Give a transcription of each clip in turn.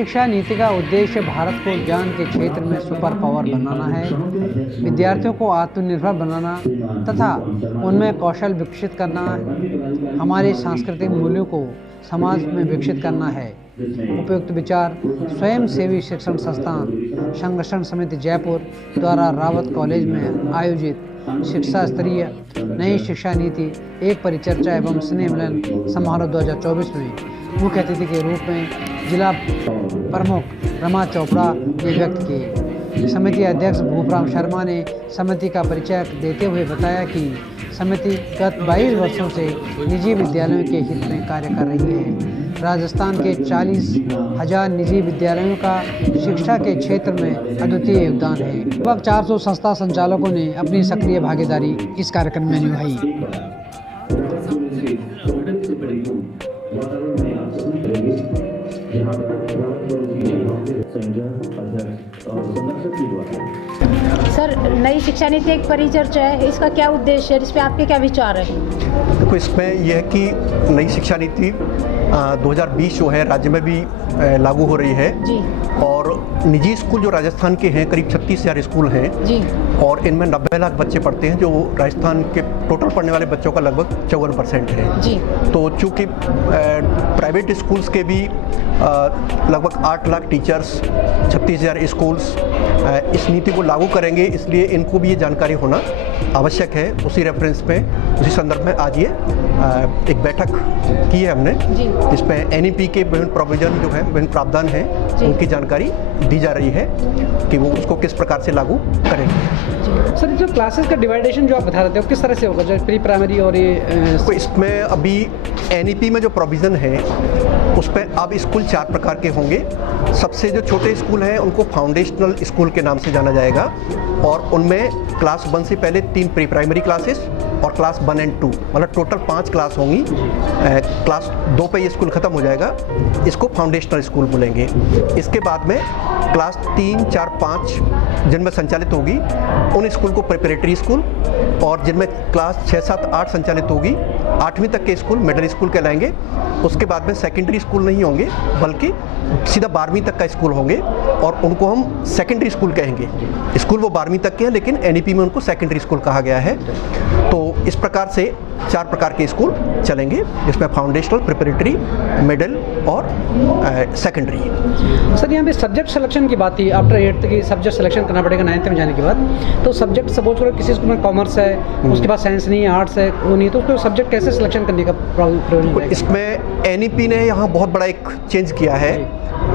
शिक्षा नीति का उद्देश्य भारत को ज्ञान के क्षेत्र में सुपर पावर बनाना है, विद्यार्थियों को आत्मनिर्भर बनाना तथा उनमें कौशल विकसित करना, हमारे सांस्कृतिक मूल्यों को समाज में विकसित करना है। उपयुक्त विचार स्वयं सेवी शिक्षण संस्थान संगठन समिति जयपुर द्वारा रावत कॉलेज में आयोजित शिक्षा स्तरीय नई शिक्षा नीति एक परिचर्चा एवं स्नेह मिलन समारोह 2024 में मुख्य अतिथि के रूप में जिला प्रमुख रमा चोपड़ा ने व्यक्त किए। समिति अध्यक्ष भूपराम शर्मा ने समिति का परिचय देते हुए बताया कि समिति गत 22 वर्षों से निजी विद्यालयों के हित में कार्य कर रही है। राजस्थान के 40,000 निजी विद्यालयों का शिक्षा के क्षेत्र में अद्वितीय योगदान है। लगभग 400 संस्था संचालकों ने अपनी सक्रिय भागीदारी इस कार्यक्रम में निभाई। सर, नई शिक्षा नीति एक परिचर्चा है, इसका क्या उद्देश्य है, इस पर आपके क्या विचार है? देखो, इसमें यह है कि नई शिक्षा नीति 2020 जो है राज्य में भी लागू हो रही है जी। और निजी स्कूल जो राजस्थान के हैं करीब 36,000 स्कूल हैं जी। और इनमें 90 लाख बच्चे पढ़ते हैं, जो राजस्थान के टोटल पढ़ने वाले बच्चों का लगभग 54% है जी। तो चूँकि प्राइवेट स्कूल्स के भी लगभग 8 लाख टीचर्स, 36,000 स्कूल्स इस नीति को लागू करेंगे, इसलिए इनको भी ये जानकारी होना आवश्यक है। उसी रेफरेंस में, उसी संदर्भ में आज ये एक बैठक की है हमने, जिसमें एनईपी के विभिन्न प्रोविजन जो है, विभिन्न प्रावधान हैं, उनकी जानकारी दी जा रही है कि वो उसको किस प्रकार से लागू करेंगे। सर, जो क्लासेस का डिवाइडेशन जो आप बता रहे थे, वो किस तरह से होगा, जो प्री प्राइमरी और ये तो इसमें अभी एनईपी में जो प्रोविज़न है उस पर अब स्कूल 4 प्रकार के होंगे। सबसे जो छोटे स्कूल हैं उनको फाउंडेशनल स्कूल के नाम से जाना जाएगा और उनमें क्लास 1 से पहले 3 प्री प्राइमरी क्लासेस और क्लास 1 और 2 मतलब टोटल 5 क्लास होंगी। क्लास 2 पे ये स्कूल ख़त्म हो जाएगा, इसको फाउंडेशनल स्कूल बोलेंगे। इसके बाद में क्लास 3, 4, 5 जिनमें संचालित होगी उन स्कूल को प्रिपरेटरी स्कूल, और जिनमें क्लास 6, 7, 8 संचालित होगी 8वीं तक के स्कूल मिडिल स्कूल कहलाएंगे। उसके बाद में सेकेंडरी स्कूल नहीं होंगे बल्कि सीधा 12वीं तक का स्कूल होंगे और उनको हम सेकेंडरी स्कूल कहेंगे। स्कूल वो 12वीं तक के हैं लेकिन एनईपी में उनको सेकेंडरी स्कूल कहा गया है। तो इस प्रकार से 4 प्रकार के स्कूल चलेंगे, जिसमें फाउंडेशनल, प्रिपरेटरी, मिडिल और सेकेंडरी। सर, यहाँ पे सब्जेक्ट सिलेक्शन की बात थी। आफ्टर 8th की सब्जेक्ट सिलेक्शन करना पड़ेगा 9th में जाने के बाद। तो सब्जेक्ट सपोज करो किसी स्कूल में कॉमर्स है, उसके बाद साइंस नहीं है, आर्ट्स है, वो नहीं, तो उसको सब्जेक्ट कैसे सिलेक्शन करने का प्रॉब्लम है? इसमें एनईपी ने यहाँ बहुत बड़ा एक चेंज किया है।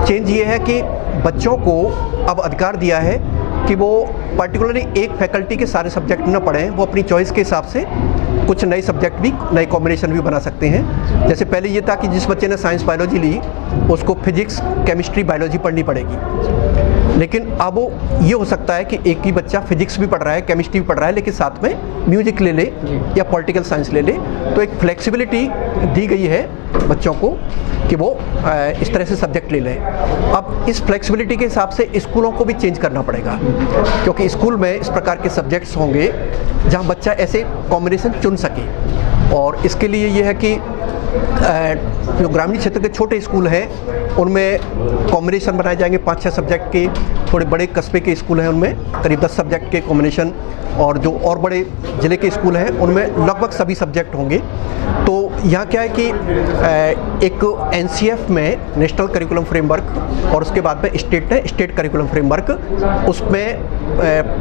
चेंज ये है कि बच्चों को अब अधिकार दिया है कि वो पर्टिकुलरली एक फैकल्टी के सारे सब्जेक्ट न पढ़ें, वो अपनी चॉइस के हिसाब से कुछ नए सब्जेक्ट भी, नए कॉम्बिनेशन भी बना सकते हैं। जैसे पहले ये था कि जिस बच्चे ने साइंस बायोलॉजी ली उसको फिजिक्स, केमिस्ट्री, बायोलॉजी पढ़नी पड़ेगी, लेकिन अब ये हो सकता है कि एक ही बच्चा फिजिक्स भी पढ़ रहा है, केमिस्ट्री भी पढ़ रहा है, लेकिन साथ में म्यूजिक ले ले या पॉलिटिकल साइंस ले ले। तो एक फ्लेक्सिबिलिटी दी गई है बच्चों को कि वो इस तरह से सब्जेक्ट ले लें। अब इस फ्लेक्सिबिलिटी के हिसाब से स्कूलों को भी चेंज करना पड़ेगा, क्योंकि स्कूल में इस प्रकार के सब्जेक्ट्स होंगे जहां बच्चा ऐसे कॉम्बिनेशन चुन सके। और इसके लिए ये है कि जो ग्रामीण क्षेत्र के छोटे स्कूल हैं उनमें कॉम्बिनेशन बनाए जाएंगे 5-6 सब्जेक्ट के। थोड़े बड़े कस्बे के स्कूल हैं उनमें करीब 10 सब्जेक्ट के कॉम्बिनेशन, और जो और बड़े ज़िले के स्कूल हैं उनमें लगभग सभी सब्जेक्ट होंगे। तो यहाँ क्या है कि एक एनसीएफ में नेशनल करिकुलम फ्रेमवर्क और उसके बाद में स्टेट करिकुलम फ्रेमवर्क, उसमें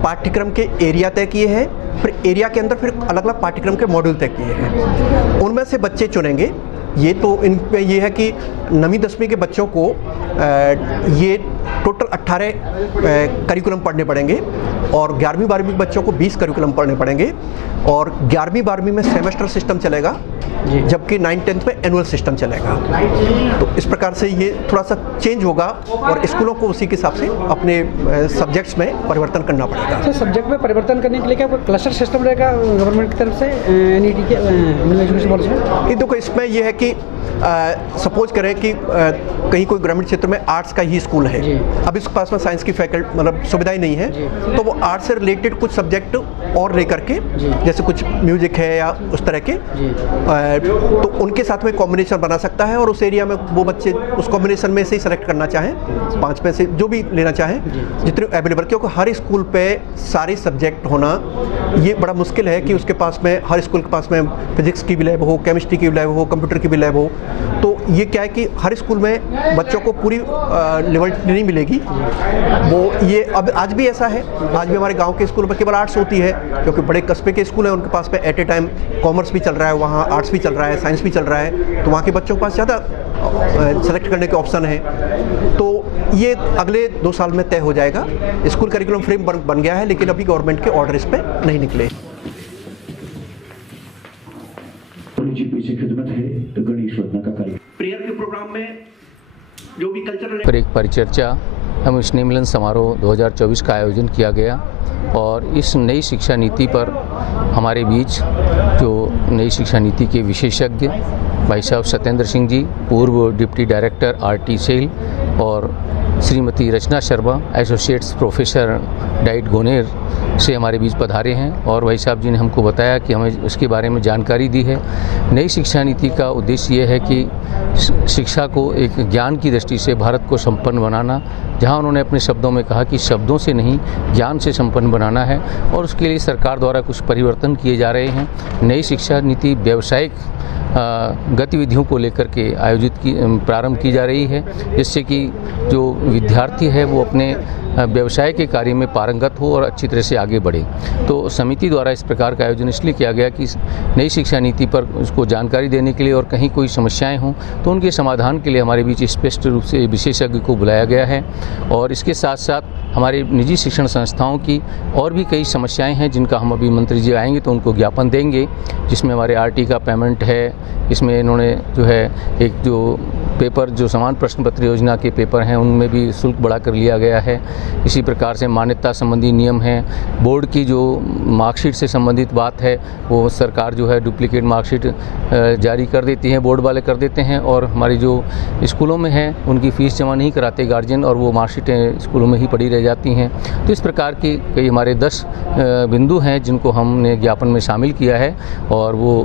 पाठ्यक्रम के एरिया तय किए हैं, फिर एरिया के अंदर फिर अलग अलग पाठ्यक्रम के मॉड्यूल तय किए हैं। उनमें से बच्चे चुनेंगे। ये तो इन पे ये है कि 9वीं 10वीं के बच्चों को ये टोटल 18 करिकुलम पढ़ने पड़ेंगे और 11वीं 12वीं बच्चों को 20 करिकुलम पढ़ने पड़ेंगे। और 11वीं 12वीं में सेमेस्टर सिस्टम चलेगा, जबकि 9th-10th में एनुअल सिस्टम चलेगा। तो इस प्रकार से ये थोड़ा सा चेंज होगा और स्कूलों को उसी के हिसाब से अपने सब्जेक्ट्स में परिवर्तन करना पड़ेगा। तो सब्जेक्ट में परिवर्तन करने के लिए क्या कोई क्लस्टर सिस्टम रहेगा गवर्नमेंट की तरफ से एनईटी के एजुकेशन पॉलिसी में? देखो, इसमें यह है कि सपोज करें कि कहीं कोई ग्रामीण क्षेत्र में आर्ट्स का ही स्कूल है, अब इसके पास में साइंस की फैकल्टी मतलब सुविधाएं नहीं है, तो वो आर्ट्स से रिलेटेड कुछ सब्जेक्ट और लेकर के, जैसे कुछ म्यूजिक है या उस तरह के, तो उनके साथ में कॉम्बिनेशन बना सकता है और उस एरिया में वो बच्चे उस कॉम्बिनेशन में से ही सेलेक्ट करना चाहें, 5 में से जो भी लेना चाहें, जितने अवेलेबल, क्योंकि हर स्कूल पे सारे सब्जेक्ट होना ये बड़ा मुश्किल है कि उसके पास में, हर स्कूल के पास में फिजिक्स की भी लैब हो, केमिस्ट्री की भी लैब हो, कंप्यूटर की भी लैब हो। तो ये क्या है कि हर स्कूल में बच्चों को पूरी लेवल नहीं मिलेगी। वो ये अब आज भी ऐसा है, आज भी हमारे गांव के स्कूल में केवल आर्ट्स होती है, क्योंकि बड़े कस्बे के स्कूल हैं, उनके पास में एट ए टाइम कॉमर्स भी चल रहा है, वहाँ आर्ट्स भी चल रहा है, साइंस भी चल रहा है, तो वहाँ के बच्चों के पास ज़्यादा सेलेक्ट करने के ऑप्शन है। तो ये अगले 2 साल में तय हो जाएगा। स्कूल करिकुलम फ्रेम बन गया है, लेकिन अभी गवर्नमेंट के ऑर्डर इस पर नहीं निकले। प्रेयर के प्रोग्राम में जो भी कल्चरल पर एक परिचर्चा एवं स्नेह मिलन समारोह 2024 का आयोजन किया गया और इस नई शिक्षा नीति पर हमारे बीच जो नई शिक्षा नीति के विशेषज्ञ भाई साहब सत्येंद्र सिंह जी, पूर्व डिप्टी डायरेक्टर RT सेल, और Shrimati Rachna Sharma, associates professor DIET Goner से हमारे बीच पधारे हैं और भाई साहब जी ने हमको बताया कि हमें इसके बारे में जानकारी दी है। नई शिक्षा नीति का उद्देश्य ये है कि शिक्षा को एक ज्ञान की दृष्टि से भारत को संपन्न बनाना, जहां उन्होंने अपने शब्दों में कहा कि शब्दों से नहीं ज्ञान से संपन्न बनाना है और उसके लिए सरकार द्वारा कुछ परिवर्तन किए जा रहे हैं। नई शिक्षा नीति व्यावसायिक गतिविधियों को लेकर के प्रारंभ की जा रही है, जिससे कि जो विद्यार्थी है वो अपने व्यवसाय के कार्य में पारंगत हो और अच्छी तरह से आगे बढ़े। तो समिति द्वारा इस प्रकार का आयोजन इसलिए किया गया कि नई शिक्षा नीति पर उसको जानकारी देने के लिए और कहीं कोई समस्याएं हों तो उनके समाधान के लिए हमारे बीच स्पष्ट रूप से विशेषज्ञ को बुलाया गया है। और इसके साथ साथ हमारे निजी शिक्षण संस्थाओं की और भी कई समस्याएं हैं जिनका हम अभी मंत्री जी आएंगे तो उनको ज्ञापन देंगे, जिसमें हमारे RT का पेमेंट है, इसमें इन्होंने जो है एक जो पेपर जो समान प्रश्न पत्र योजना के पेपर हैं उनमें भी शुल्क बढ़ा कर लिया गया है। इसी प्रकार से मान्यता संबंधी नियम हैं, बोर्ड की जो मार्कशीट से संबंधित बात है वो सरकार जो है डुप्लीकेट मार्कशीट जारी कर देती है, बोर्ड वाले कर देते हैं और हमारी जो स्कूलों में है उनकी फ़ीस जमा नहीं कराते गार्जियन और वो मार्कशीटें स्कूलों में ही पड़ी रह जाती हैं। तो इस प्रकार की कई हमारे 10 बिंदु हैं जिनको हमने ज्ञापन में शामिल किया है और वो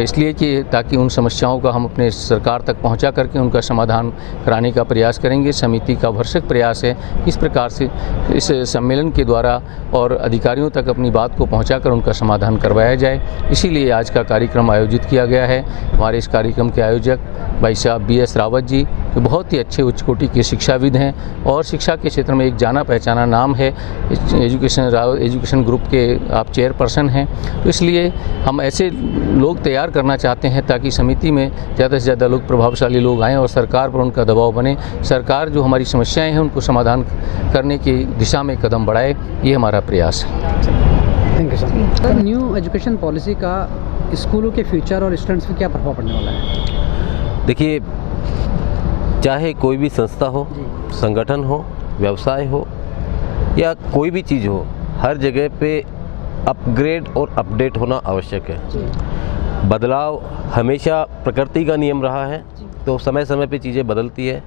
इसलिए कि ताकि उन समस्याओं का हम अपने सरकार तक पहुंचा करके उनका समाधान कराने का प्रयास करेंगे। समिति का भरसक प्रयास है इस प्रकार से इस सम्मेलन के द्वारा और अधिकारियों तक अपनी बात को पहुंचाकर उनका समाधान करवाया जाए, इसीलिए आज का कार्यक्रम आयोजित किया गया है। हमारे इस कार्यक्रम के आयोजक भाई साहब BS रावत जी जो बहुत ही अच्छे उच्च कोटि के शिक्षाविद हैं और शिक्षा के क्षेत्र में एक जाना पहचाना नाम है, एजुकेशन ग्रुप के आप चेयरपर्सन हैं। तो इसलिए हम ऐसे लोग तैयार करना चाहते हैं ताकि समिति में ज़्यादा से ज़्यादा लोग, प्रभावशाली लोग आएँ और सरकार पर उनका दबाव बने, सरकार जो हमारी समस्याएं हैं उनको समाधान करने की दिशा में कदम बढ़ाए, ये हमारा प्रयास है। Thank you sir. New education policy का स्कूलों के फ्यूचर और स्टूडेंट्स पर क्या प्रभाव पड़ने वाला है? देखिए, चाहे कोई भी संस्था हो, संगठन हो, व्यवसाय हो या कोई भी चीज़ हो, हर जगह पे अपग्रेड और अपडेट होना आवश्यक है। बदलाव हमेशा प्रकृति का नियम रहा है, तो समय समय पे चीज़ें बदलती है।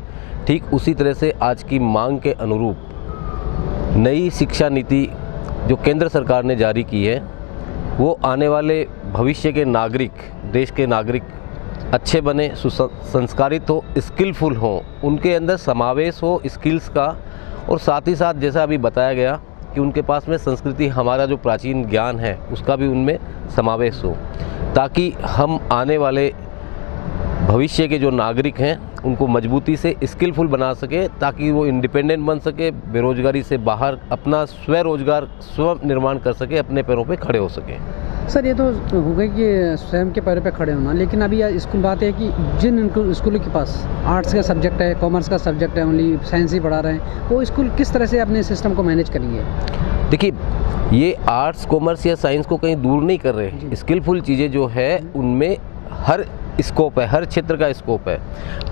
ठीक उसी तरह से आज की मांग के अनुरूप नई शिक्षा नीति जो केंद्र सरकार ने जारी की है वो आने वाले भविष्य के नागरिक, देश के नागरिक अच्छे बने, सुसंस्कारित हो, स्किलफुल हो, उनके अंदर समावेश हो स्किल्स का, और साथ ही साथ जैसा अभी बताया गया कि उनके पास में संस्कृति, हमारा जो प्राचीन ज्ञान है उसका भी उनमें समावेश हो, ताकि हम आने वाले भविष्य के जो नागरिक हैं उनको मजबूती से स्किलफुल बना सके, ताकि वो इंडिपेंडेंट बन सके, बेरोजगारी से बाहर अपना स्वरोजगार स्व निर्माण कर सके, अपने पैरों पे खड़े हो सके। सर, ये तो हो गई कि स्वयं के पैरों पे खड़े होना, लेकिन अभी स्कूल बात है कि जिन स्कूलों के पास आर्ट्स का सब्जेक्ट है, कॉमर्स का सब्जेक्ट है, ओनली साइंस ही पढ़ा रहे हैं, वो स्कूल किस तरह से अपने सिस्टम को मैनेज करेंगे? देखिए, ये आर्ट्स, कॉमर्स या साइंस को कहीं दूर नहीं कर रहे। स्किलफुल चीज़ें जो है उनमें हर स्कोप है, हर क्षेत्र का स्कोप है।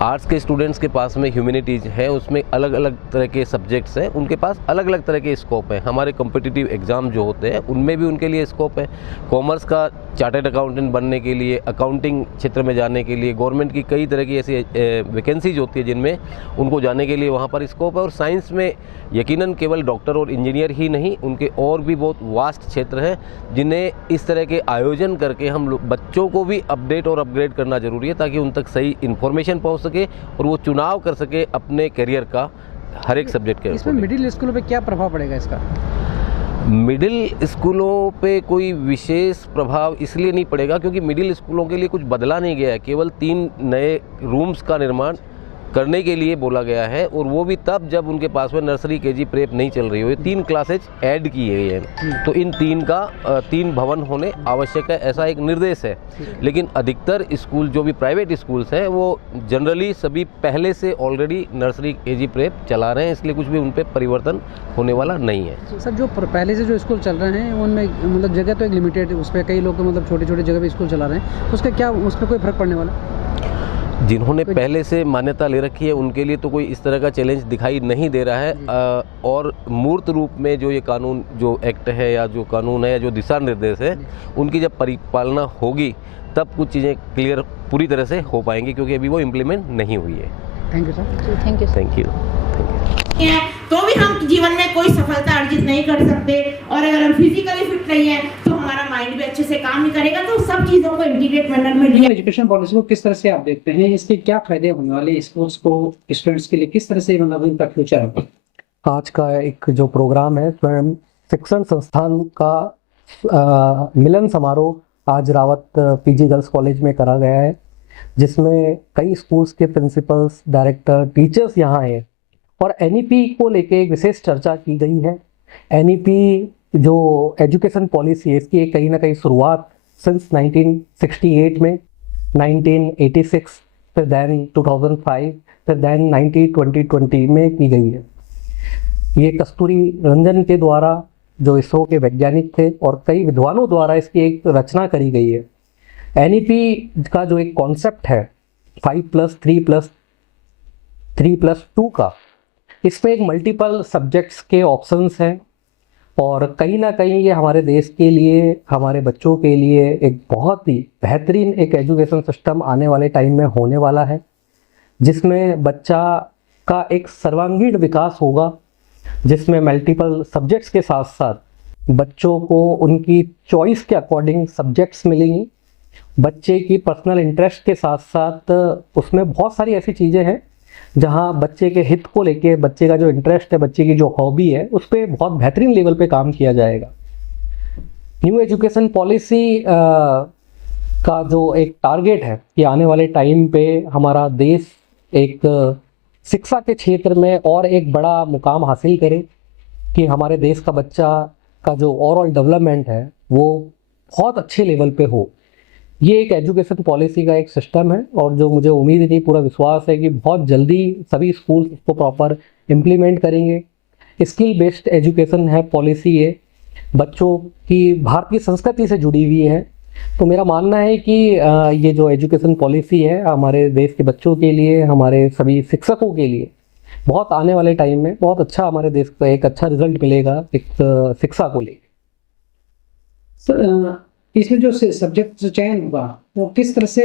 आर्ट्स के स्टूडेंट्स के पास में ह्यूमैनिटीज़ है, उसमें अलग अलग तरह के सब्जेक्ट्स हैं, उनके पास अलग अलग तरह के स्कोप हैं। हमारे कॉम्पिटिटिव एग्ज़ाम जो होते हैं उनमें भी उनके लिए स्कोप है। कॉमर्स का चार्टर्ड अकाउंटेंट बनने के लिए, अकाउंटिंग क्षेत्र में जाने के लिए गवर्नमेंट की कई तरह की ऐसी वैकेंसीज होती है जिनमें उनको जाने के लिए वहाँ पर स्कोप है। और साइंस में यकीनन केवल डॉक्टर और इंजीनियर ही नहीं, उनके और भी बहुत वास्ट क्षेत्र हैं जिन्हें इस तरह के आयोजन करके हम लोग बच्चों को भी अपडेट और अपग्रेड करना ज़रूरी है, ताकि उन तक सही इन्फॉर्मेशन पहुंच सके और वो चुनाव कर सके अपने करियर का हर एक सब्जेक्ट के। इसमें मिडिल स्कूलों पे क्या प्रभाव पड़ेगा इसका? मिडिल स्कूलों पे कोई विशेष प्रभाव इसलिए नहीं पड़ेगा क्योंकि मिडिल स्कूलों के लिए कुछ बदला नहीं गया है, केवल 3 नए रूम्स का निर्माण करने के लिए बोला गया है, और वो भी तब जब उनके पास में नर्सरी केजी प्रेप नहीं चल रही हो। ये 3 क्लासेज ऐड की गई हैं, तो इन 3 भवन होने आवश्यक है, ऐसा एक निर्देश है। लेकिन अधिकतर स्कूल जो भी प्राइवेट स्कूल्स हैं वो जनरली सभी पहले से ऑलरेडी नर्सरी केजी प्रेप चला रहे हैं, इसलिए कुछ भी उन पर परिवर्तन होने वाला नहीं है। सर, जो पहले से जो स्कूल चल रहे हैं उनमें मतलब जगह तो एक लिमिटेड है, उस पर कई लोग मतलब छोटे छोटे जगह पे स्कूल चला रहे हैं, उसका क्या उस पर कोई फर्क पड़ने वाला? जिन्होंने पहले से मान्यता ले रखी है उनके लिए तो कोई इस तरह का चैलेंज दिखाई नहीं दे रहा है। और मूर्त रूप में जो ये कानून, जो एक्ट है या जो कानून है या जो दिशा निर्देश है, उनकी जब परिपालना होगी तब कुछ चीज़ें क्लियर पूरी तरह से हो पाएंगी, क्योंकि अभी वो इम्प्लीमेंट नहीं हुई है। Thank you sir. Thank you. Thank you. तो भी हम जीवन में कोई सफलता अर्जित नहीं कर सकते, और अगर हम फिजिकली फिट नहीं है तो हमारा माइंड भी अच्छे से काम नहीं करेगा। तो सब चीजों को इंटीग्रेट मैनर में लिया। एजुकेशन पॉलिसी को किस तरह से आप देखते हैं, इसके क्या फायदे होने वाले स्कूल्स को, स्टूडेंट्स के लिए किस तरह से मतलब इनका फ्यूचर है? आज का एक जो प्रोग्राम है स्वयं शिक्षण संस्थान का मिलन समारोह आज रावत पीजी गर्ल्स कॉलेज में करा गया है, जिसमें कई स्कूल्स के प्रिंसिपल्स, डायरेक्टर, टीचर्स यहाँ हैं और एनईपी को लेके एक विशेष चर्चा की गई है। एनईपी जो एजुकेशन पॉलिसी है, इसकी कहीं ना कहीं शुरुआत सिंस 1968 में, 1986, फिर दैन 2005, फिर दैन 2020 में की गई है। ये कस्तूरी रंजन के द्वारा, जो इसरो के वैज्ञानिक थे, और कई विद्वानों द्वारा इसकी एक रचना करी गई है। एनईपी का जो एक कॉन्सेप्ट है 5+3+2 का, इसमें एक मल्टीपल सब्जेक्ट्स के ऑप्शंस हैं, और कहीं ना कहीं ये हमारे देश के लिए, हमारे बच्चों के लिए एक बहुत ही बेहतरीन एक एजुकेशन सिस्टम आने वाले टाइम में होने वाला है, जिसमें बच्चा का एक सर्वांगीण विकास होगा, जिसमें मल्टीपल सब्जेक्ट्स के साथ साथ बच्चों को उनकी चॉइस के अकॉर्डिंग सब्जेक्ट्स मिलेंगी। बच्चे की पर्सनल इंटरेस्ट के साथ साथ उसमें बहुत सारी ऐसी चीज़ें हैं जहां बच्चे के हित को लेके, बच्चे का जो इंटरेस्ट है, बच्चे की जो हॉबी है, उस पर बहुत बेहतरीन लेवल पे काम किया जाएगा। न्यू एजुकेशन पॉलिसी का जो एक टारगेट है कि आने वाले टाइम पे हमारा देश एक शिक्षा के क्षेत्र में और एक बड़ा मुकाम हासिल करे, कि हमारे देश का बच्चा का जो ओवरऑल डेवलपमेंट है वो बहुत अच्छे लेवल पे हो। ये एक एजुकेशन पॉलिसी का एक सिस्टम है, और जो मुझे उम्मीद है, पूरा विश्वास है कि बहुत जल्दी सभी स्कूल इसको प्रॉपर इम्प्लीमेंट करेंगे। स्किल बेस्ड एजुकेशन है पॉलिसी, ये बच्चों की भारतीय संस्कृति से जुड़ी हुई है। तो मेरा मानना है कि ये जो एजुकेशन पॉलिसी है हमारे देश के बच्चों के लिए, हमारे सभी शिक्षकों के लिए बहुत आने वाले टाइम में बहुत अच्छा, हमारे देश को एक अच्छा रिजल्ट मिलेगा एक शिक्षा को लेकर। इसमें जो सब्जेक्ट चयन होगा वो किस तरह से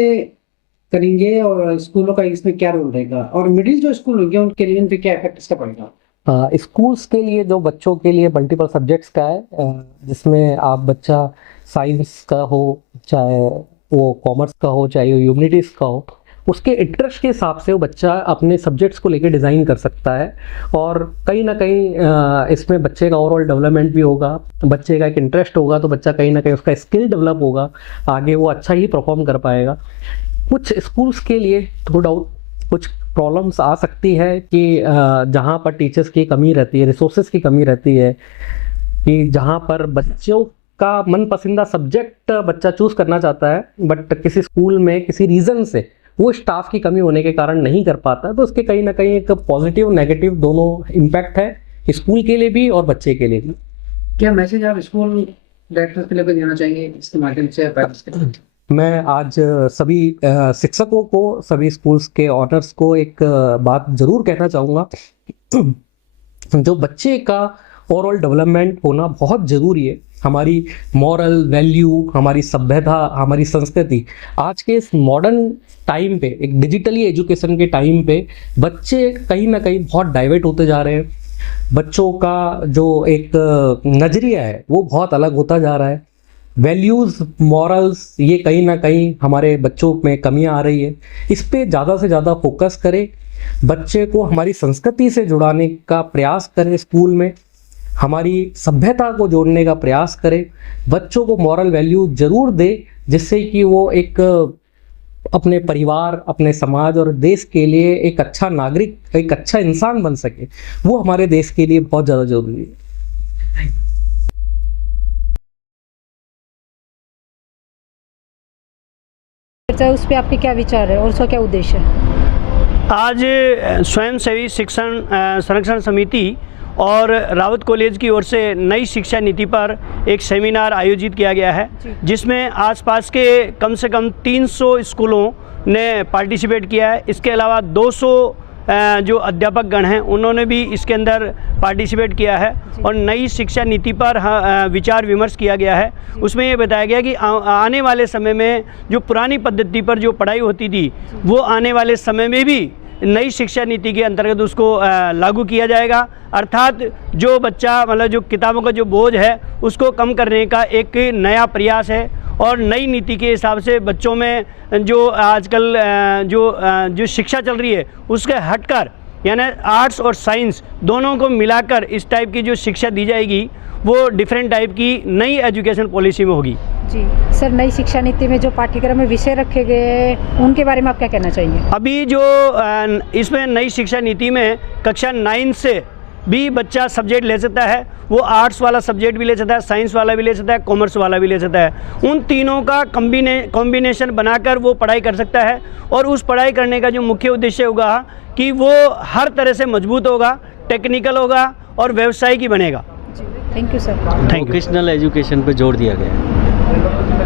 करेंगे, और स्कूलों का इसमें क्या रोल रहेगा, और मिडिल जो स्कूल होंगे उनके लिए इन पे क्या इफेक्ट इसका पड़ेगा? स्कूल्स के लिए जो बच्चों के लिए मल्टीपल सब्जेक्ट्स का है, जिसमें आप बच्चा साइंस का हो, चाहे वो कॉमर्स का हो, चाहे वो ह्यूमैनिटीज़ का हो, उसके इंटरेस्ट के हिसाब से वो बच्चा अपने सब्जेक्ट्स को लेकर डिज़ाइन कर सकता है, और कहीं ना कहीं इसमें बच्चे का ओवरऑल डेवलपमेंट भी होगा। बच्चे का एक इंटरेस्ट होगा तो बच्चा कहीं ना कहीं उसका स्किल डेवलप होगा, आगे वो अच्छा ही परफॉर्म कर पाएगा। कुछ स्कूल्स के लिए नो डाउट कुछ प्रॉब्लम्स आ सकती है कि जहाँ पर टीचर्स की कमी रहती है, रिसोर्सेज की कमी रहती है, कि जहाँ पर बच्चों का मनपसंदा सब्जेक्ट बच्चा चूज़ करना चाहता है, बट किसी स्कूल में किसी रीज़न से वो स्टाफ की कमी होने के कारण नहीं कर पाता, तो उसके कहीं ना कहीं एक पॉजिटिव नेगेटिव दोनों इम्पैक्ट है स्कूल के लिए भी और बच्चे के लिए भी। क्या मैसेज आप स्कूल डायरेक्टर्स के लेकर देना चाहेंगे इसके माध्यम से? मैं आज सभी शिक्षकों को, सभी स्कूल्स के ऑनर्स को एक बात ज़रूर कहना चाहूँगा। जो बच्चे का ओवरऑल डेवलपमेंट होना बहुत ज़रूरी है। हमारी मॉरल वैल्यू, हमारी सभ्यता, हमारी संस्कृति, आज के इस मॉडर्न टाइम पे, एक डिजिटली एजुकेशन के टाइम पे बच्चे कहीं ना कहीं बहुत डाइवर्ट होते जा रहे हैं। बच्चों का जो एक नज़रिया है वो बहुत अलग होता जा रहा है। वैल्यूज़, मॉरल्स, ये कहीं ना कहीं हमारे बच्चों में कमियां आ रही है। इस पे ज़्यादा से ज़्यादा फोकस करें, बच्चे को हमारी संस्कृति से जुड़ाने का प्रयास करें, स्कूल में हमारी सभ्यता को जोड़ने का प्रयास करें, बच्चों को मॉरल वैल्यू ज़रूर दे, जिससे कि वो एक अपने परिवार, अपने समाज और देश के लिए एक अच्छा नागरिक, एक अच्छा इंसान बन सके। वो हमारे देश के लिए बहुत ज़्यादा जरूरी है। उस पर आपके क्या विचार है और उसका क्या उद्देश्य है? आज स्वयंसेवी शिक्षण संरक्षण समिति और रावत कॉलेज की ओर से नई शिक्षा नीति पर एक सेमिनार आयोजित किया गया है, जिसमें आसपास के कम से कम 300 स्कूलों ने पार्टिसिपेट किया है। इसके अलावा 200 जो अध्यापक गण हैं उन्होंने भी इसके अंदर पार्टिसिपेट किया है और नई शिक्षा नीति पर विचार विमर्श किया गया है। उसमें ये बताया गया कि आने वाले समय में जो पुरानी पद्धति पर जो पढ़ाई होती थी वो आने वाले समय में भी नई शिक्षा नीति के अंतर्गत उसको लागू किया जाएगा। अर्थात जो बच्चा, मतलब जो किताबों का जो बोझ है उसको कम करने का एक नया प्रयास है और नई नीति के हिसाब से बच्चों में जो आजकल जो शिक्षा चल रही है उसके हटकर, यानी आर्ट्स और साइंस दोनों को मिलाकर इस टाइप की जो शिक्षा दी जाएगी वो डिफरेंट टाइप की नई एजुकेशन पॉलिसी में होगी। जी सर, नई शिक्षा नीति में जो पाठ्यक्रम में विषय रखे गए हैं उनके बारे में आप क्या कहना चाहेंगे? अभी जो इसमें नई शिक्षा नीति में कक्षा 9 से भी बच्चा सब्जेक्ट ले सकता है। वो आर्ट्स वाला सब्जेक्ट भी ले सकता है, साइंस वाला भी ले सकता है, कॉमर्स वाला भी ले सकता है। उन तीनों का कॉम्बिनेशन बनाकर वो पढ़ाई कर सकता है और उस पढ़ाई करने का जो मुख्य उद्देश्य होगा कि वो हर तरह से मजबूत होगा, टेक्निकल होगा और व्यावसायिक ही बनेगा। Thank you sir. Thank you. Vocational education पे जोर दिया गया है।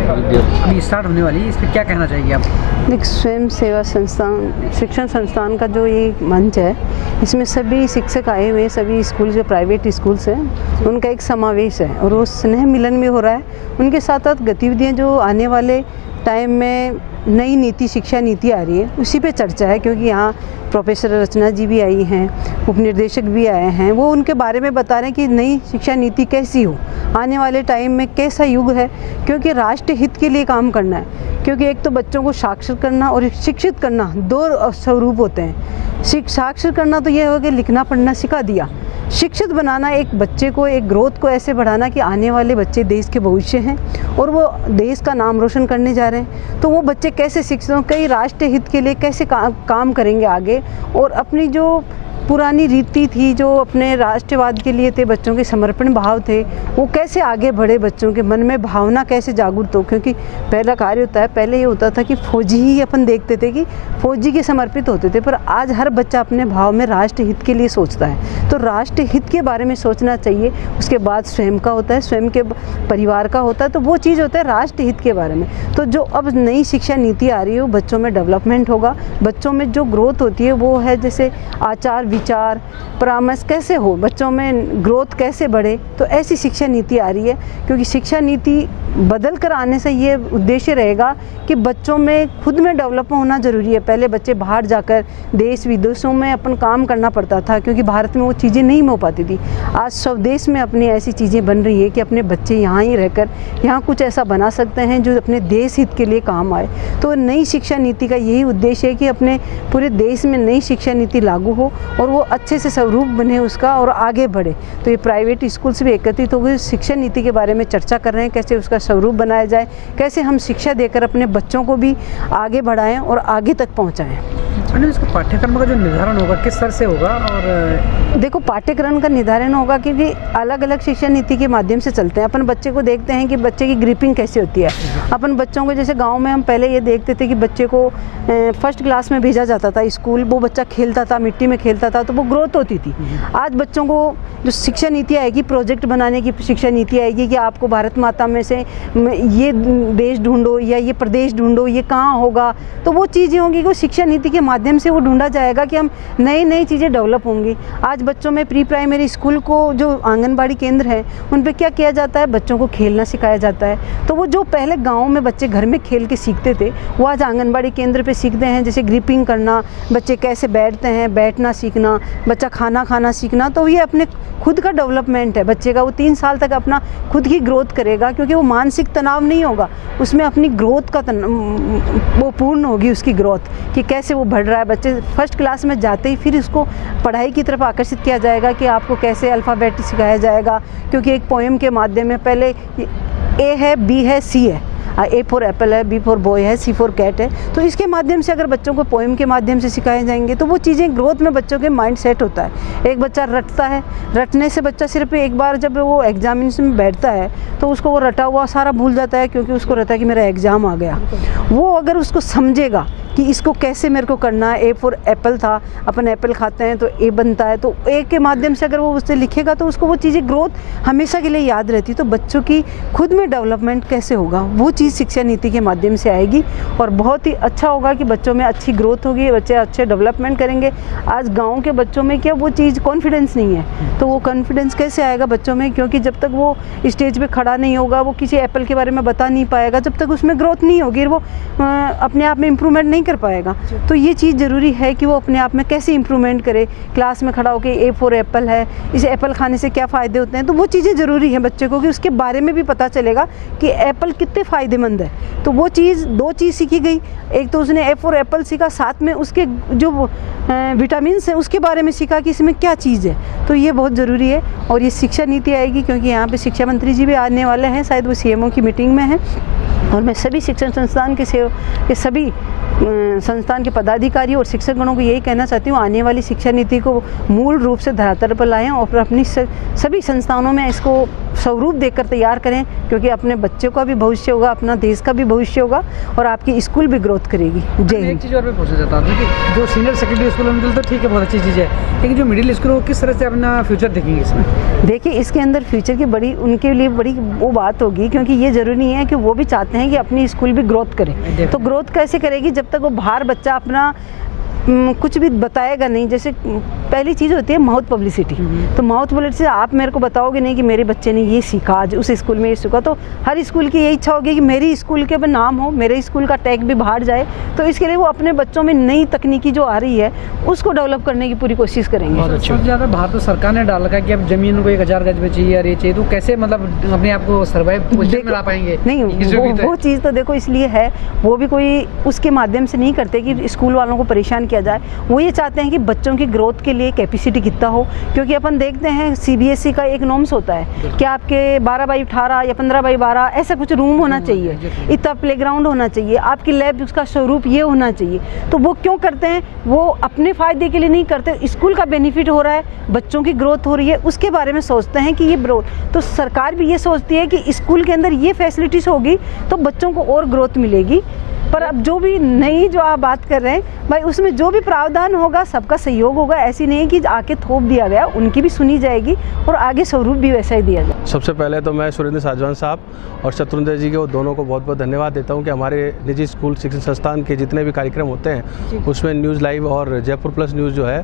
अभी स्टार्ट होने वाली है, इस पर क्या कहना चाहिए आप? एक स्वयं सेवा संस्थान, शिक्षण संस्थान का जो ये मंच है, इसमें सभी शिक्षक आए हुए, सभी स्कूल जो प्राइवेट स्कूल्स हैं उनका एक समावेश है और वो स्नेह मिलन भी हो रहा है। उनके साथ साथ गतिविधियाँ जो आने वाले टाइम में नई नीति, शिक्षा नीति आ रही है, उसी पे चर्चा है, क्योंकि यहाँ प्रोफेसर रचना जी भी आई हैं, उपनिर्देशक भी आए हैं। वो उनके बारे में बता रहे हैं कि नई शिक्षा नीति कैसी हो, आने वाले टाइम में कैसा युग है, क्योंकि राष्ट्र हित के लिए काम करना है। क्योंकि एक तो बच्चों को साक्षर करना और शिक्षित करना दो स्वरूप होते हैं। साक्षर करना तो ये हो कि लिखना पढ़ना सिखा दिया, शिक्षित बनाना एक बच्चे को, एक ग्रोथ को ऐसे बढ़ाना कि आने वाले बच्चे देश के भविष्य हैं और वो देश का नाम रोशन करने जा रहे हैं। तो वो बच्चे कैसे शिक्षित हों, कई राष्ट्र हित के लिए कैसे काम करेंगे आगे, और अपनी जो पुरानी रीति थी, जो अपने राष्ट्रवाद के लिए थे, बच्चों के समर्पण भाव थे, वो कैसे आगे बढ़े, बच्चों के मन में भावना कैसे जागृत हो। क्योंकि पहला कार्य होता है, पहले ये होता था कि फौजी ही अपन देखते थे कि फौजी के समर्पित होते थे, पर आज हर बच्चा अपने भाव में राष्ट्र हित के लिए सोचता है। तो राष्ट्र हित के बारे में सोचना चाहिए। उसके बाद स्वयं का होता है, स्वयं के परिवार का होता है, तो वो चीज़ होता है राष्ट्र हित के बारे में। तो जो अब नई शिक्षा नीति आ रही है, वो बच्चों में डेवलपमेंट होगा, बच्चों में जो ग्रोथ होती है वो है जैसे आचार विचार परामर्श कैसे हो, बच्चों में ग्रोथ कैसे बढ़े। तो ऐसी शिक्षा नीति आ रही है, क्योंकि शिक्षा नीति बदल कर आने से ये उद्देश्य रहेगा कि बच्चों में खुद में डेवलप होना ज़रूरी है। पहले बच्चे बाहर जाकर देश विदेशों में अपन काम करना पड़ता था, क्योंकि भारत में वो चीज़ें नहीं हो पाती थी। आज स्वदेश में अपनी ऐसी चीज़ें बन रही है कि अपने बच्चे यहाँ ही रहकर यहाँ कुछ ऐसा बना सकते हैं जो अपने देश हित के लिए काम आए। तो नई शिक्षा नीति का यही उद्देश्य है कि अपने पूरे देश में नई शिक्षा नीति लागू हो और वो अच्छे से स्वरूप बने उसका और आगे बढ़े। तो ये प्राइवेट स्कूल से भी एकत्रित होकर शिक्षा नीति के बारे में चर्चा कर रहे हैं, कैसे उसका स्वरूप बनाया जाए, कैसे हम शिक्षा देकर अपने बच्चों को भी आगे बढ़ाएं और आगे तक पहुंचाएं। मैडम इसका पाठ्यक्रम का जो निर्धारण होगा किस तरह से होगा? और देखो, पाठ्यक्रम का निर्धारण होगा क्योंकि अलग अलग शिक्षा नीति के माध्यम से चलते हैं। अपन बच्चे को देखते हैं कि बच्चे की ग्रिपिंग कैसे होती है। अपन बच्चों को जैसे गांव में हम पहले ये देखते थे कि बच्चे को फर्स्ट क्लास में भेजा जाता था स्कूल, वो बच्चा खेलता था, मिट्टी में खेलता था, तो वो ग्रोथ होती थी। आज बच्चों को जो शिक्षा नीति आएगी, प्रोजेक्ट बनाने की शिक्षा नीति आएगी कि आपको भारत माता में से ये देश ढूंढो या ये प्रदेश ढूंढो, ये कहाँ होगा, तो वो चीज़ें होंगी कि शिक्षा नीति के माध्यम से वो ढूंढा जाएगा कि हम नई नई चीज़ें डेवलप होंगी। आज बच्चों में प्री प्राइमरी स्कूल को जो आंगनबाड़ी केंद्र है उन पर क्या किया जाता है, बच्चों को खेलना सिखाया जाता है। तो वो जो पहले गाँव में बच्चे घर में खेल के सीखते थे वो आज आंगनबाड़ी केंद्र पे सीखते हैं। जैसे ग्रिपिंग करना, बच्चे कैसे बैठते हैं, बैठना सीखना, बच्चा खाना खाना सीखना। तो ये अपने खुद का डेवलपमेंट है बच्चे का। वो 3 साल तक अपना खुद की ग्रोथ करेगा क्योंकि वो मानसिक तनाव नहीं होगा, उसमें अपनी ग्रोथ का वो पूर्ण होगी उसकी ग्रोथ कि कैसे वो बढ़ रहा है। बच्चे फर्स्ट क्लास में जाते ही फिर उसको पढ़ाई की तरफ आकर्षित किया जाएगा कि आपको कैसे अल्फ़ाबेट सिखाया जाएगा, क्योंकि एक पोएम के माध्यम में पहले ए है, बी है, सी है, ए फॉर एप्पल है, बी फॉर बॉय है, सी फॉर कैट है। तो इसके माध्यम से अगर बच्चों को पोएम के माध्यम से सिखाए जाएंगे तो वो चीज़ें ग्रोथ में बच्चों के माइंड सेट होता है। एक बच्चा रटता है, रटने से बच्चा सिर्फ एक बार जब वो एग्जामिनेशन में बैठता है तो उसको वो रटा हुआ सारा भूल जाता है, क्योंकि उसको रहता है कि मेरा एग्ज़ाम आ गया। वो अगर उसको समझेगा कि इसको कैसे मेरे को करना है, ए फॉर एप्पल था, अपन एप्पल खाते हैं तो ए बनता है, तो ए के माध्यम से अगर वो उससे लिखेगा तो उसको वो चीज़ें ग्रोथ हमेशा के लिए याद रहती। तो बच्चों की खुद में डेवलपमेंट कैसे होगा, वो चीज़ शिक्षा नीति के माध्यम से आएगी और बहुत ही अच्छा होगा कि बच्चों में अच्छी ग्रोथ होगी, बच्चे अच्छे डेवलपमेंट करेंगे। आज गाँव के बच्चों में क्या वो चीज़ कॉन्फिडेंस नहीं है, तो वो कॉन्फिडेंस कैसे आएगा बच्चों में, क्योंकि जब तक वो स्टेज पर खड़ा नहीं होगा, वो किसी एप्पल के बारे में बता नहीं पाएगा, जब तक उसमें ग्रोथ नहीं होगी, वो अपने आप में इम्प्रूवमेंट नहीं कर पाएगा। तो ये चीज़ ज़रूरी है कि वो अपने आप में कैसे इम्प्रूवमेंट करे। क्लास में खड़ा होकर ए फॉर एप्पल है, इसे एप्पल खाने से क्या फ़ायदे होते हैं, तो वो चीज़ें ज़रूरी है बच्चे को कि उसके बारे में भी पता चलेगा कि एप्पल कितने फ़ायदेमंद है। तो वो चीज़ 2 चीज़ सीखी गई, एक तो उसने ए फॉर एप्पल सीखा, साथ में उसके जो विटामिन्स हैं उसके बारे में सीखा कि इसमें क्या चीज़ है। तो ये बहुत ज़रूरी है और ये शिक्षा नीति आएगी क्योंकि यहाँ पे शिक्षा मंत्री जी भी आने वाले हैं, शायद वो सीएमओ की मीटिंग में हैं। और मैं सभी शिक्षण संस्थान के सभी संस्थान के पदाधिकारी और शिक्षकगणों को यही कहना चाहती हूँ, आने वाली शिक्षा नीति को मूल रूप से धरातल पर लाएं और अपनी सभी संस्थानों में इसको स्वरूप देकर तैयार करें, क्योंकि अपने बच्चों का भी भविष्य होगा, अपना देश का भी भविष्य होगा और आपकी स्कूल भी ग्रोथ करेगी। जय हिंद। एक चीज़ और मैं पूछना चाहता हूँ कि जो सीनियर सेकेंडरी स्कूल में तो ठीक है, बहुत अच्छी चीज़ है, लेकिन जो मिडिल स्कूल वो किस तरह से अपना फ्यूचर देखेंगे इसमें? देखिए, इसके अंदर फ्यूचर की बड़ी उनके लिए बड़ी वो बात होगी, क्योंकि ये ज़रूरी है कि वो भी चाहते हैं कि अपनी स्कूल भी ग्रोथ करे। तो ग्रोथ कैसे करेगी, जब तक वो बाहर बच्चा अपना कुछ भी बताएगा नहीं। जैसे पहली चीज़ होती है माउथ पब्लिसिटी, तो माउथ पब्लिसिटी से आप मेरे को बताओगे नहीं कि मेरे बच्चे ने ये सीखा, आज उस स्कूल में ये सीखा, तो हर स्कूल की यही इच्छा होगी कि मेरी स्कूल के नाम हो, मेरे स्कूल का टैग भी बाहर जाए। तो इसके लिए वो अपने बच्चों में नई तकनीकी जो आ रही है उसको डेवलप करने की पूरी कोशिश करेंगे। सबसे ज़्यादा बाहर तो सरकार ने डाल रखा है कि अब जमीन को 1000 गज में चाहिए और ये चाहिए, तो कैसे मतलब अपने आप को सर्वाइव पोजीशन में ला पाएंगे? नहीं, वो चीज़ तो देखो इसलिए है, वो भी कोई उसके माध्यम से नहीं करते कि स्कूल वालों को परेशान किया जाए। वो ये चाहते हैं कि बच्चों की ग्रोथ के लिए कैपेसिटी कितना हो, क्योंकि अपन देखते हैं सीबीएसई का एक नॉर्म्स होता है कि आपके 12x18 या 15x12 ऐसा कुछ रूम होना चाहिए, इतना प्लेग्राउंड होना चाहिए, आपकी लैब उसका स्वरूप ये होना चाहिए। तो वो क्यों करते हैं, वो अपने फ़ायदे के लिए नहीं करते, स्कूल का बेनिफिट हो रहा है, बच्चों की ग्रोथ हो रही है, उसके बारे में सोचते हैं कि ये ग्रोथ। तो सरकार भी ये सोचती है कि स्कूल के अंदर ये फैसिलिटीज़ होगी तो बच्चों को और ग्रोथ मिलेगी। पर अब जो भी नई जो आप बात कर रहे हैं भाई, उसमें जो भी प्रावधान होगा सबका सहयोग होगा। ऐसी नहीं कि आके थोप दिया गया, उनकी भी सुनी जाएगी और आगे स्वरूप भी वैसा ही दिया जाए। सबसे पहले तो मैं सुरेंद्र साजवान साहब और शत्रुंजय जी के दोनों को बहुत बहुत धन्यवाद देता हूं कि हमारे निजी स्कूल शिक्षण संस्थान के जितने भी कार्यक्रम होते हैं उसमें न्यूज़ लाइव और जयपुर प्लस न्यूज़ जो है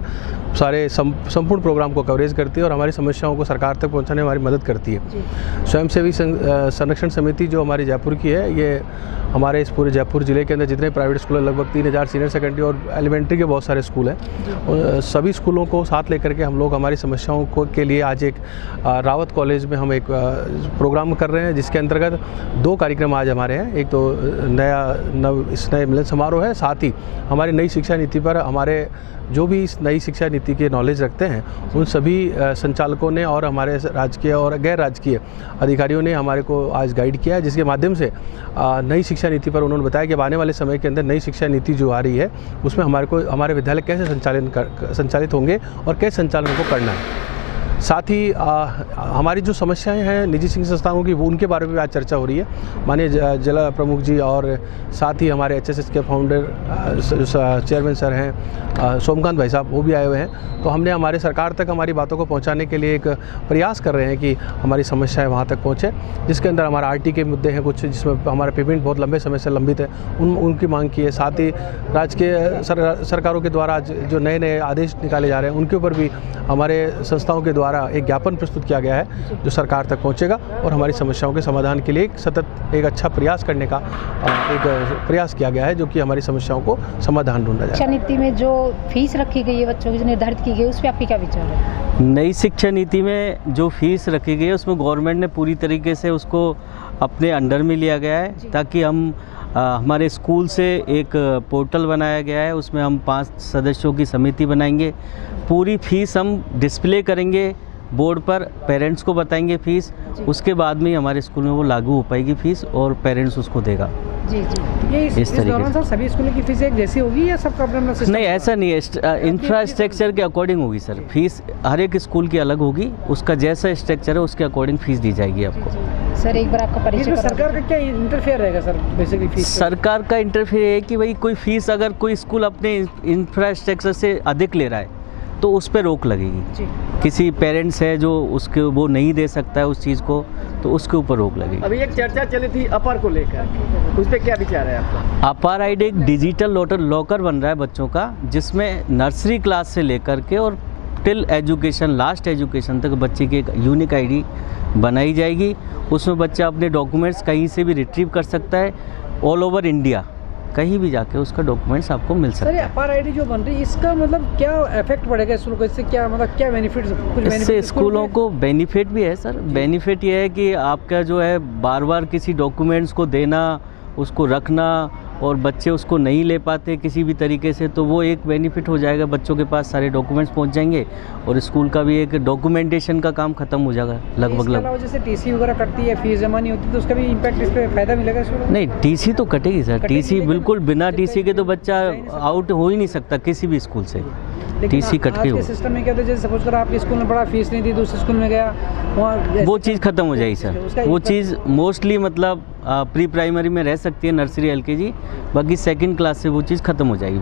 सारे संपूर्ण प्रोग्राम को कवरेज करती है और हमारी समस्याओं को सरकार तक पहुँचाने में हमारी मदद करती है। स्वयंसेवी संरक्षण समिति जो हमारी जयपुर की है, ये हमारे इस पूरे जयपुर ज़िले के अंदर जितने प्राइवेट स्कूल हैं, लगभग 3000 सीनियर सेकेंडरी और एलिमेंट्री के बहुत सारे स्कूल हैं, सभी स्कूलों को साथ लेकर के हम लोग हमारी समस्याओं को के लिए आज एक रावत कॉलेज में हम एक प्रोग्राम कर रहे हैं, जिसके अंतर्गत 2 कार्यक्रम आज हमारे हैं। एक तो नए मिलन समारोह है, साथ ही हमारी नई शिक्षा नीति पर हमारे जो भी इस नई शिक्षा नीति के नॉलेज रखते हैं उन सभी संचालकों ने और हमारे राजकीय और गैर राजकीय अधिकारियों ने हमारे को आज गाइड किया है, जिसके माध्यम से नई शिक्षा नीति पर उन्होंने बताया कि अब आने वाले समय के अंदर नई शिक्षा नीति जो आ रही है उसमें हमारे विद्यालय कैसे संचालित होंगे और कैसे संचालन को करना है। साथ ही हमारी जो समस्याएं हैं निजी शिक्षण संस्थानों की वो उनके बारे में आज चर्चा हो रही है। माननीय जिला प्रमुख जी और साथ ही हमारे HSS के फाउंडर चेयरमैन सर हैं सोमकांत भाई साहब, वो भी आए हुए हैं। तो हमने हमारे सरकार तक हमारी बातों को पहुंचाने के लिए एक प्रयास कर रहे हैं कि हमारी समस्याएं वहां तक पहुंचे, जिसके अंदर हमारा RT के मुद्दे हैं कुछ, जिसमें हमारा पेमेंट बहुत लंबे समय से लंबित है, उनकी मांग की है। साथ ही राज्य के सरकारों के द्वारा आज जो नए नए आदेश निकाले जा रहे हैं उनके ऊपर भी हमारे संस्थाओं के द्वारा एक ज्ञापन प्रस्तुत किया गया है जो सरकार तक पहुंचेगा और हमारी समस्याओं के समाधान के लिए सतत एक अच्छा प्रयास करने का एक प्रयास किया गया है, जो कि हमारी समस्याओं को समाधान ढूंढा जाए। शिक्षा नीति में जो फीस रखी गई है बच्चों की, जो निर्धारित की गई, उस पर आपकी क्या विचार है? नई शिक्षा नीति में जो फीस रखी गई है उसमें गवर्नमेंट ने पूरी तरीके से उसको अपने अंडर में लिया गया है, ताकि हम हमारे स्कूल से एक पोर्टल बनाया गया है, उसमें हम 5 सदस्यों की समिति बनाएंगे। पूरी फीस हम डिस्प्ले करेंगे बोर्ड पर, पेरेंट्स को बताएंगे फीस, उसके बाद में हमारे स्कूल में वो लागू हो पाएगी फीस और पेरेंट्स उसको देगा। जी जी। ये इस दौरान सर सभी स्कूलों की फीस एक जैसी होगी या सबका अपना सिस्टम? नहीं, ऐसा नहीं है, इंफ्रास्ट्रक्चर के अकॉर्डिंग होगी सर। फीस हर एक स्कूल की अलग होगी, उसका जैसा स्ट्रक्चर है उसके अकॉर्डिंग फीस दी जाएगी आपको। सर एक बार आपका परिचय, सरकार का क्या इंटरफेयर रहेगा सर बेसिकली फीस? सरकार का इंटरफेयर है कि भाई कोई फीस अगर कोई स्कूल अपने इंफ्रास्ट्रक्चर से अधिक ले रहा है तो उस पर रोक लगेगी। किसी पेरेंट्स है जो उसके वो नहीं दे सकता है उस चीज़ को, तो उसके ऊपर रोक लगेगी। अभी एक चर्चा चली थी अपर को लेकर, उस पर क्या विचार है आपका? अपर आईडी एक डिजिटल लॉकर बन रहा है बच्चों का, जिसमें नर्सरी क्लास से लेकर के और टिल एजुकेशन, लास्ट एजुकेशन तक बच्चे की एक यूनिक आईडी बनाई जाएगी। उसमें बच्चा अपने डॉक्यूमेंट्स कहीं से भी रिट्रीव कर सकता है, ऑल ओवर इंडिया कहीं भी जाके उसका डॉक्यूमेंट्स आपको मिल सकता है। अपर आईडी जो बन रही है इसका मतलब क्या इफेक्ट पड़ेगा स्कूल को? इससे क्या मतलब क्या बेनिफिट्स? इससे स्कूलों को बेनिफिट भी है सर। बेनिफिट ये है कि आपका जो है बार बार किसी डॉक्यूमेंट्स को देना, उसको रखना और बच्चे उसको नहीं ले पाते किसी भी तरीके से, तो वो एक बेनिफिट हो जाएगा। बच्चों के पास सारे डॉक्यूमेंट्स पहुंच जाएंगे और स्कूल का भी एक डॉक्यूमेंटेशन का काम खत्म हो जाएगा लगभग। जैसे टीसी वगैरह कटती है, फीस जमा नहीं होती, तो उसका भी इम्पैक्ट, इस पे फायदा मिलेगा स्कूल? नहीं, टीसी तो कटेगी सर। टीसी बिल्कुल बिना टीसी के तो बच्चा आउट हो ही नहीं सकता किसी भी स्कूल से। टीसी कट के हो। सिस्टम में क्या होता है, जैसे सपोज कर आपके स्कूल में बड़ा फीस नहीं थी, दूसरे स्कूल में गया, वहाँ वो चीज़ खत्म हो जाएगी सर। वो चीज़ मोस्टली मतलब प्री प्राइमरी में रह सकती है, नर्सरी LKG, बाकी सेकंड क्लास से वो चीज़ खत्म हो जाएगी।